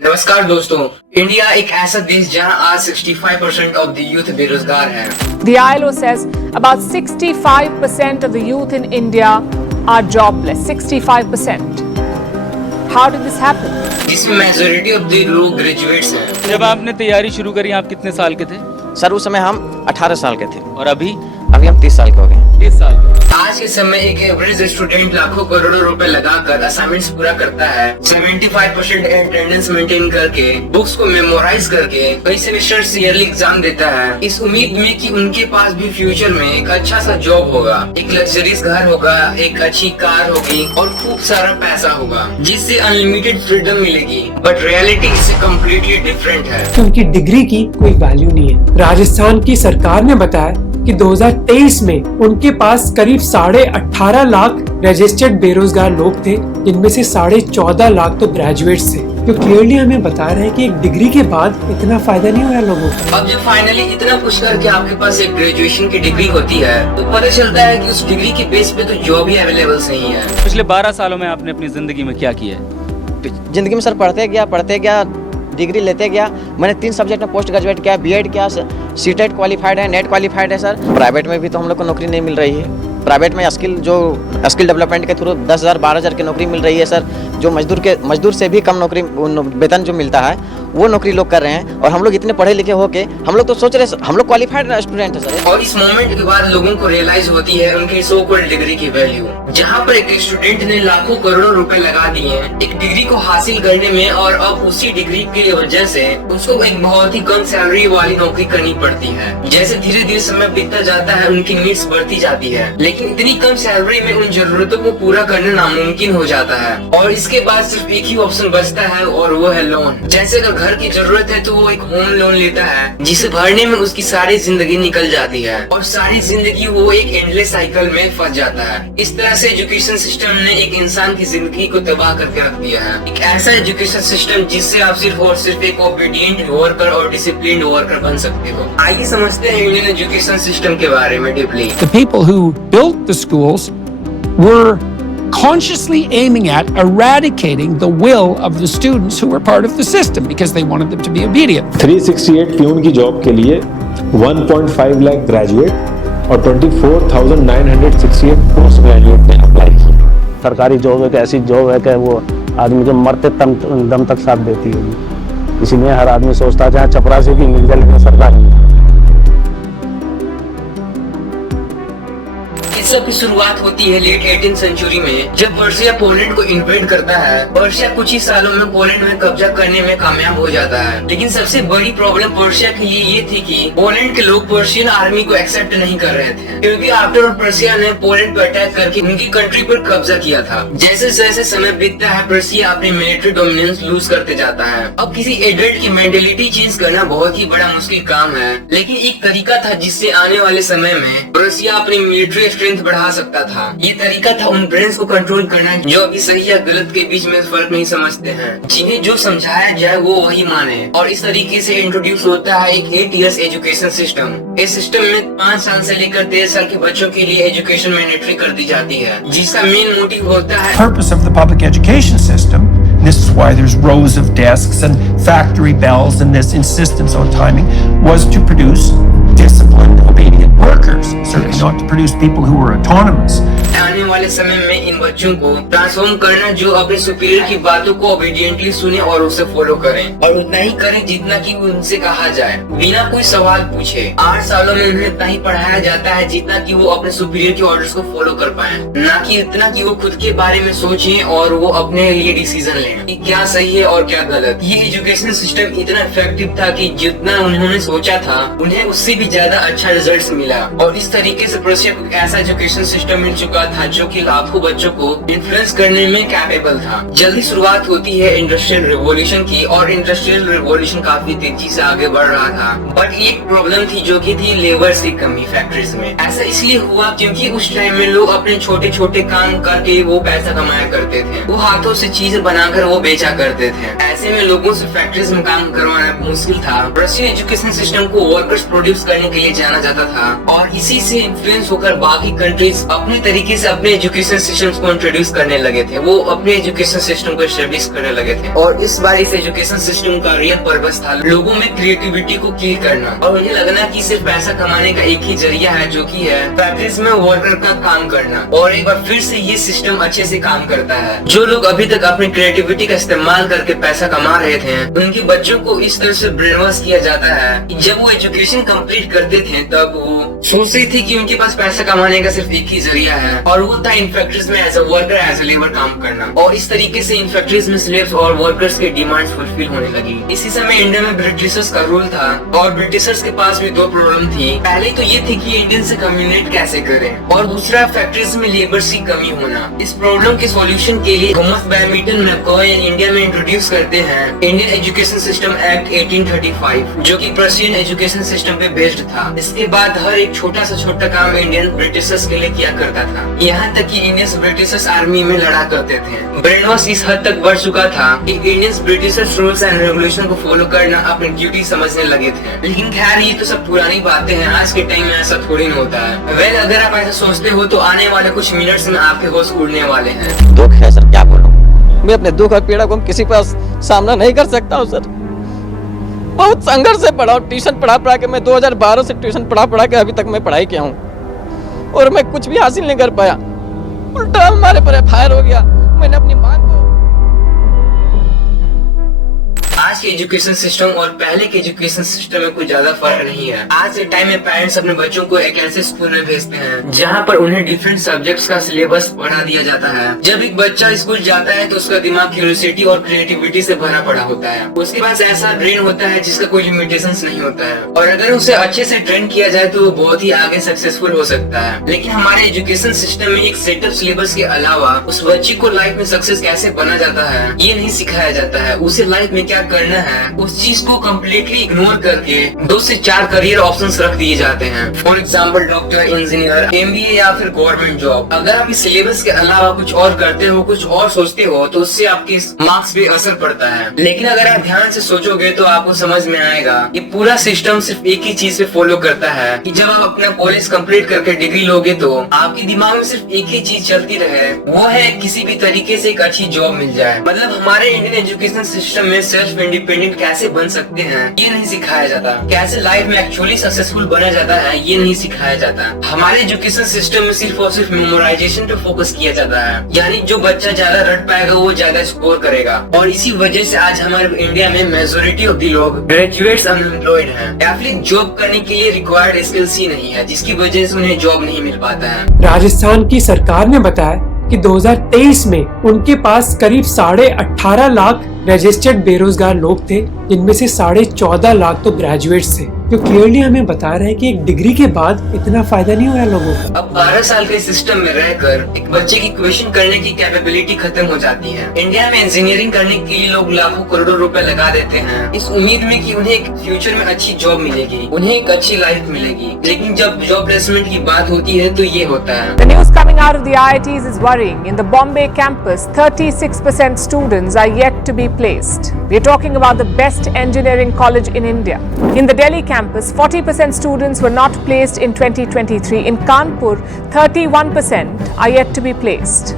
नमस्कार दोस्तों, इंडिया एक ऐसा देश जहां आज 65% ऑफ द यूथ बेरोजगार है। The ILO says about 65% of the youth in India are jobless. 65%. How did this happen? जिसमें मेजोरिटी ऑफ द लोग ग्रेजुएट्स हैं। जब आपने तैयारी शुरू करी आप कितने साल के थे? सर उस समय हम 18 साल के थे और अभी हम 30 साल के हो गए। 30 साल के। आज के समय एक एवरेज स्टूडेंट लाखों करोड़ों रुपए लगाकर असाइनमेंट्स पूरा करता है। 75% अटेंडेंस मेंटेन करके, बुक्स को मेमोराइज करके कई सेमेस्टर्स ईयरली एग्जाम देता है, इस उम्मीद में कि उनके पास भी फ्यूचर में एक अच्छा सा जॉब होगा, एक लग्जरियस घर होगा, एक अच्छी कार होगी और खूब सारा पैसा होगा जिससे अनलिमिटेड फ्रीडम मिलेगी। बट रियलिटी इससे कम्प्लीटली डिफरेंट है। उनकी डिग्री की कोई वैल्यू नहीं है। राजस्थान की सरकार ने बताया कि 2023 में उनके पास करीब 18.5 लाख रजिस्टर्ड बेरोजगार लोग थे, जिनमें से 14.5 लाख तो ग्रेजुएट्स थे। तो क्लियरली हमें बता रहे हैं कि एक डिग्री के बाद इतना फायदा नहीं हो रहा लोगों को। अब जब फाइनली इतना कुछ करके आपके पास एक ग्रेजुएशन की डिग्री होती है तो पता चलता है कि उस डिग्री के बेस पे तो जॉब ही अवेलेबल नहीं है। पिछले 12 सालों में आपने अपनी जिंदगी में क्या किया है? जिंदगी में सर पढ़ते गया, डिग्री लेते गया। मैंने 3 सब्जेक्ट में पोस्ट ग्रेजुएट किया, बीएड किया, सीटेट क्वालिफाइड है, नेट क्वालिफाइड है सर। प्राइवेट में भी तो हम लोग को नौकरी नहीं मिल रही है। प्राइवेट में स्किल डेवलपमेंट के थ्रू 10,000 12,000 की नौकरी मिल रही है सर। जो मजदूर से भी कम नौकरी वेतन जो मिलता है वो नौकरी लोग कर रहे हैं। और हम लोग इतने पढ़े लिखे होके हम लोग तो सोच रहे हम लोग क्वालिफाइड स्टूडेंट है सर। और इस मोमेंट के बाद लोगों को रियलाइज होती है उनकी सो कॉल्ड डिग्री की वैल्यू। जहाँ पर एक स्टूडेंट ने लाखों करोड़ों रुपए लगा दिए एक डिग्री को हासिल करने में, और अब उसी डिग्री की वजह से उसको एक बहुत ही कम सैलरी वाली नौकरी करनी पड़ती है। जैसे धीरे धीरे समय बीतता जाता है उनकी नीड्स बढ़ती जाती है, लेकिन इतनी कम सैलरी में उन जरूरतों को पूरा करना नामुमकिन हो जाता है। और इसके बाद सिर्फ एक ही ऑप्शन बचता है और वो है लोन। जैसे अगर घर की जरूरत है तो वो एक होम लोन लेता है जिसे भरने में उसकी सारी जिंदगी निकल जाती है और सारी जिंदगी वो एक एंडलेस साइकिल में फंस जाता है। इस तरह से एजुकेशन सिस्टम ने एक इंसान की जिंदगी को तबाह करके रख दिया है। एक ऐसा एजुकेशन सिस्टम जिससे आप सिर्फ और सिर्फ एक ओबीडिएंट वर्कर और डिसिप्लिन्ड वर्कर बन सकते हो। आइए समझते हैं इंडियन एजुकेशन सिस्टम के बारे में deeply. The people who built the schools were consciously aiming at eradicating the will of the students who were part of the system because they wanted them to be obedient. 368 peon की job के लिए 1.5 lakh graduate और 24,968 post graduate ने apply किया। सरकारी job एक ऐसी job है कि वो आदमी के मरते दम तक साथ देती है। इसीलिए हर आदमी सोचता है चाहे चपरासी की मिल जाए लेकिन सरकारी नहीं। इस सब की शुरुआत होती है लेट 18th सेंचुरी में, जब पर्शिया पोलैंड को इन्वेड करता है। पर्शिया कुछ ही सालों में पोलैंड में कब्जा करने में कामयाब हो जाता है, लेकिन सबसे बड़ी प्रॉब्लम पर्शिया के लिए ये थी कि पोलैंड के लोग पर्शियन आर्मी को एक्सेप्ट नहीं कर रहे थे, क्योंकि आफ्टर पर्शिया ने पोलैंड पर अटैक करके उनकी कंट्री पर कब्जा किया था। जैसे जैसे समय बीतता है पर्शिया अपनी मिलिट्री डोमिनेंस लूज करते जाता है। अब किसी एडल्ट की मेंटेलिटी चेंज करना बहुत ही बड़ा मुश्किल काम है, लेकिन एक तरीका था जिससे आने वाले समय में पर्शिया अपनी मिलिट्री स्ट्रेंथ बढ़ा सकता था। ये तरीका था उन ब्रेन्स को कंट्रोल करना जो अभी सही या गलत के बीच में फर्क नहीं समझते हैं, जिन्हें जो समझाया जाए वो वही माने। और इस तरीके से इंट्रोड्यूस होता है एक 8 इयर्स एजुकेशन सिस्टम। इस सिस्टम में 5 साल से लेकर 13 साल के बच्चों के लिए एजुकेशन मैंडेटरी कर दी जाती है, जिसका मेन मोटिव होता है Purpose of the public education system. This is why there's rows of desks and factory bells and this insistence on timing was to produce disciplined, obedient workers, certainly not to produce people who were autonomous. आने वाले समय में इन बच्चों को transform करना जो अपने superior की बातों को ओबीडिएंटली सुने और उसे फॉलो करें, और उतना ही करें जितना कि उनसे कहा जाए, बिना कोई सवाल पूछे। 8 सालों में उन्हें इतना ही पढ़ाया जाता है जितना कि वो अपने सुपीरियर के ऑर्डर्स को फॉलो कर पाए, ना कि इतना कि वो खुद के बारे में सोचें और वो अपने लिए डिसीजन लें कि क्या सही है और क्या गलत। ये एजुकेशन सिस्टम इतना इफेक्टिव था कि जितना उन्होंने सोचा था उन्हें उससे भी ज्यादा अच्छा रिजल्ट मिला। और इस तरीके से पर्शिया को ऐसा एजुकेशन सिस्टम मिल चुका था जो कि लाखों बच्चों को इन्फ्लुएंस करने में कैपेबल था। जल्दी शुरुआत होती है इंडस्ट्रियल रिवॉल्यूशन की, और इंडस्ट्रियल रिवॉल्यूशन काफी तेजी से आगे बढ़ रहा था। बट एक प्रॉब्लम थी जो कि थी लेबर्स की कमी फैक्ट्रीज में। ऐसा इसलिए हुआ क्योंकि उस टाइम में लोग अपने छोटे छोटे काम करके वो पैसा कमाया करते थे, वो हाथों से चीजें बनाकर वो बेचा करते थे। ऐसे में लोगों से फैक्ट्रीज में काम करवाना मुश्किल था। रशियन एजुकेशन सिस्टम को वर्कर्स प्रोड्यूस करने करने के लिए जाना जाता था और इसी से इन्फ्लुएंस होकर बाकी कंट्रीज अपने तरीके से अपने एजुकेशन सिस्टम्स को इंट्रोड्यूस करने लगे थे। वो अपने एजुकेशन सिस्टम को एस्टेब्लिश करने लगे थे और इस बार इस एजुकेशन सिस्टम का रियल पर्पस था लोगों में क्रिएटिविटी को किल करना और उन्हें लगना कि सिर्फ पैसा कमाने का एक ही जरिया है, जो कि है फैक्ट्रीज में वर्कर का काम करना। और एक बार फिर से ये सिस्टम अच्छे से काम करता है। जो लोग अभी तक अपनी क्रिएटिविटी का इस्तेमाल करके पैसा कमा रहे थे, उनके बच्चों को इस तरह से ब्रेन वॉश किया जाता है कि जब वो एजुकेशन कंप्लीट करते थे तब वो सोच रही थी कि उनके पास पैसा कमाने का सिर्फ एक ही जरिया है और वो था इन फैक्ट्रीज में as a worker, as a labour काम करना। और इस तरीके से इन फैक्ट्रीज में स्लेव्स और वर्कर्स के डिमांड फुलफिल होने लगी। इसी समय इंडिया में ब्रिटिशर्स का रूल था और ब्रिटिशर्स के पास भी दो प्रॉब्लम थी। पहले तो ये थी कि इंडियन से कम्युनिकेट कैसे करें और दूसरा फैक्ट्रीज में लेबर्स की कमी होना। इस प्रॉब्लम के सॉल्यूशन के लिए थॉमस बैडमिंटन मैकॉय इंडिया में इंट्रोड्यूस करते हैं इंडियन एजुकेशन सिस्टम एक्ट 1835, जो कि पर्शियन एजुकेशन सिस्टम पे बेस्ड था। इसके बाद हर एक छोटा से छोटा काम इंडियन ब्रिटिशर्स के लिए किया करता था, यहाँ तक कि इंडियंस ब्रिटिशर्स आर्मी में लड़ा करते थे। ब्रेन वॉश इस हद तक बढ़ चुका था कि Indians Britishers rules and regulation को फॉलो करना अपनी ड्यूटी समझने लगे थे। लेकिन खैर ये तो सब पुरानी बातें हैं, आज के टाइम में ऐसा थोड़ी न होता है। वेल, अगर आप ऐसा सोचते हो तो आने वाले कुछ मिनट्स में आपके होश उड़ने वाले हैं। दुख है सर, क्या बोलूं। मैं अपने दुख और पीड़ा को किसी पास सामना नहीं कर सकता हूँ सर। बहुत संघर्ष से पढ़ा, ट्यूशन पढ़ा के मैं 2012 से ट्यूशन पढ़ा के अभी तक मैं पढ़ाई किया हूँ और मैं कुछ भी हासिल नहीं कर पाया। उल्टा हमारे पर एफआईआर हो गया। मैंने अपनी मांग को आज के एजुकेशन सिस्टम और पहले के एजुकेशन सिस्टम में कुछ ज्यादा फर्क नहीं है। आज के टाइम में पेरेंट्स अपने बच्चों को एक ऐसे स्कूल में भेजते हैं जहाँ पर उन्हें डिफरेंट सब्जेक्ट्स का सिलेबस पढ़ा दिया जाता है। जब एक बच्चा स्कूल जाता है तो उसका दिमाग क्यूरियोसिटी और क्रिएटिविटी से भरा पड़ा होता है। उसके पास ऐसा ब्रेन होता है जिसका कोई लिमिटेशंस नहीं होता है और अगर उसे अच्छे से ट्रेन किया जाए तो वो बहुत ही आगे सक्सेसफुल हो सकता है। लेकिन हमारे एजुकेशन सिस्टम में एक सेटअप सिलेबस के अलावा उस बच्चे को लाइफ में सक्सेस कैसे बना जाता है ये नहीं सिखाया जाता है। उसे लाइफ में क्या करना है उस चीज को कम्प्लीटली इग्नोर करके 2 से 4 करियर ऑप्शंस रख दिए जाते हैं। For example doctor, engineer, MBA या फिर गवर्नमेंट जॉब। अगर आप इस सिलेबस के अलावा कुछ और करते हो, कुछ और सोचते हो तो उससे आपके मार्क्स पे असर पड़ता है। लेकिन अगर आप ध्यान से सोचोगे तो आपको समझ में आएगा ये पूरा सिस्टम सिर्फ एक ही चीज पे फॉलो करता है कि जब आप अपना कॉलेज कंप्लीट करके डिग्री लोगे तो आपके दिमाग में सिर्फ एक ही चीज चलती रहे, वो है किसी भी तरीके से एक अच्छी जॉब मिल जाए। मतलब हमारे इंडियन एजुकेशन सिस्टम में सेल्फ इंडिपेंडेंट कैसे बन सकते हैं ये नहीं सिखाया जाता। कैसे लाइफ में एक्चुअली सक्सेसफुल बना जाता है ये नहीं सिखाया जाता। हमारे एजुकेशन सिस्टम में सिर्फ और सिर्फ मेमोराइजेशन पे फोकस किया जाता है, यानी जो बच्चा ज्यादा रट पाएगा वो ज्यादा स्कोर करेगा। और इसी वजह से आज हमारे इंडिया में मेजोरिटी ऑफ द लोग ग्रेजुएट्स अनएम्प्लॉयड हैं या फिर जॉब करने के लिए रिक्वायर्ड स्किल्स ही नहीं है, जिसकी वजह से उन्हें जॉब नहीं मिल पाता है। राजस्थान की सरकार ने बताया कि 2023 में उनके पास करीब 18.5 लाख रजिस्टर्ड बेरोजगार लोग थे, जिनमें से 14.5 लाख तो ग्रेजुएट्स थे, जो क्लियरली हमें बता रहे हैं कि एक डिग्री के बाद इतना फायदा नहीं हुआ लोगों को। अब 12 साल के सिस्टम में रहकर एक बच्चे की क्वेश्चन करने की कैपेबिलिटी खत्म हो जाती है। इंडिया में इंजीनियरिंग करने के लिए लोग लाखों करोड़ों रुपए लगा देते हैं इस उम्मीद में कि उन्हें एक फ्यूचर में अच्छी जॉब मिलेगी, उन्हें एक अच्छी लाइफ मिलेगी। लेकिन जब जॉब प्लेसमेंट की बात होती है तो ये होता है। The news coming out of the IITs is worrying. In the Bombay campus, 36% students are yet to be placed. We are talking about the best engineering college in India. In the Delhi campus, 40% students were not placed in 2023. In Kanpur, 31% are yet to be placed.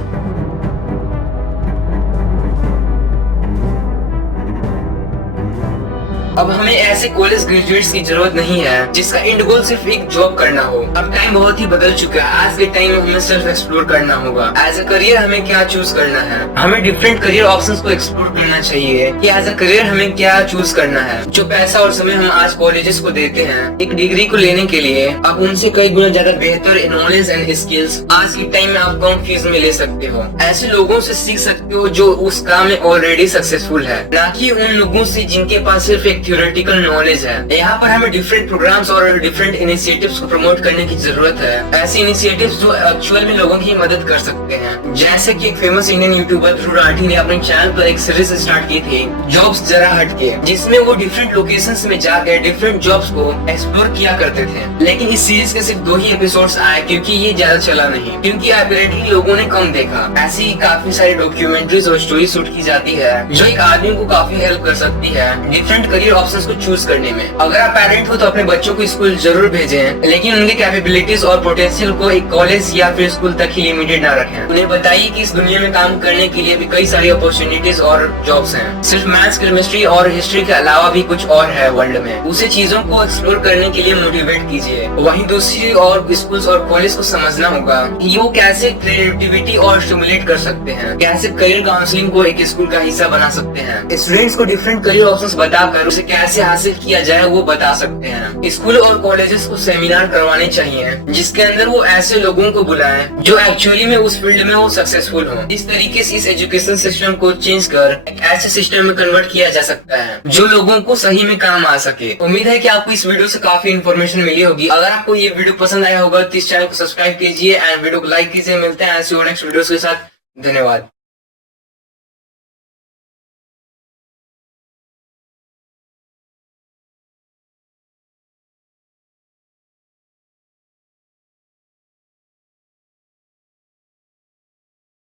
अब हमें ऐसे college graduates की जरूरत नहीं है जिसका and गोल सिर्फ एक जॉब करना हो। अब टाइम बहुत ही बदल चुका है। आज के टाइम में हमें सेल्फ एक्सप्लोर करना होगा। एज अ करियर हमें क्या चूज करना है, हमें डिफरेंट करियर ऑप्शंस को एक्सप्लोर करना चाहिए कि एज अ करियर हमें क्या चूज करना है। जो पैसा और समय हम आज कॉलेजेस को देते हैं एक डिग्री को लेने के लिए, अब उनसे कई गुना ज्यादा बेहतर नॉलेज एंड स्किल्स आज के टाइम में आप कम फीस में ले सकते हो। ऐसे लोगों से सीख सकते हो जो उस काम में ऑलरेडी सक्सेसफुल है, ना कि उन लोगों से जिनके पास सिर्फ एक थ्योरेटिकल नॉलेज है। यहाँ पर हमें डिफरेंट प्रोग्राम्स और डिफरेंट इनिशिएटिव्स को प्रमोट करने की जरूरत है। ऐसे इनिशिएटिव्स जो एक्चुअल में लोगों की मदद कर सकते हैं। जैसे कि एक famous Indian YouTuber Dhruv Rathee ने अपने चैनल पर एक सीरीज स्टार्ट की थी जॉब्स जरा हटके, जिसमें वो डिफरेंट लोकेशंस में जाकर डिफरेंट जॉब्स को एक्सप्लोर किया करते थे। लेकिन इस सीरीज के सिर्फ 2 ही एपिसोड्स आए क्योंकि ये ज्यादा चला नहीं, क्योंकि अपरेंटली लोगों ने कम देखा। ऐसी काफी सारी डॉक्यूमेंट्रीज और स्टोरी शूट की जाती है जो एक आदमी को काफी हेल्प कर सकती है डिफरेंट करियर करियर ऑप्शंस को चूज करने में। अगर आप पेरेंट हो तो अपने बच्चों को स्कूल जरूर भेजें, लेकिन उनके कैपेबिलिटीज और पोटेंशियल को एक कॉलेज या फिर स्कूल तक ही लिमिटेड ना रखें। उन्हें बताइए कि इस दुनिया में काम करने के लिए भी कई सारी अपॉर्चुनिटीज और जॉब्स हैं। सिर्फ मैथ्स, केमिस्ट्री और हिस्ट्री के अलावा भी कुछ और है वर्ल्ड में। उसे चीजों को एक्सप्लोर करने के लिए मोटिवेट कीजिए। वहीं दूसरी और स्कूल्स और कॉलेज को समझना होगा कि वो कैसे क्रिएटिविटी और स्टिमुलेट कर सकते हैं, कैसे करियर काउंसलिंग को एक स्कूल का हिस्सा बना सकते हैं। स्टूडेंट्स को डिफरेंट करियर ऑप्शंस बताकर उसे कैसे हासिल किया जाए वो बता सकते हैं। स्कूल और कॉलेजेस को सेमिनार करवाने चाहिए जिसके अंदर वो ऐसे लोगों को बुलाएं जो एक्चुअली में उस फील्ड में वो सक्सेसफुल हो। इस तरीके से इस एजुकेशन सिस्टम को चेंज कर एक ऐसे सिस्टम में कन्वर्ट किया जा सकता है जो लोगों को सही में काम आ सके। उम्मीद है कि आपको इस वीडियो से काफी इन्फॉर्मेशन मिली होगी। अगर आपको ये वीडियो पसंद आया होगा तो इस चैनल को सब्सक्राइब कीजिए एंड वीडियो को लाइक कीजिए। मिलते हैं ऐसे और नेक्स्ट वीडियोस के साथ। धन्यवाद।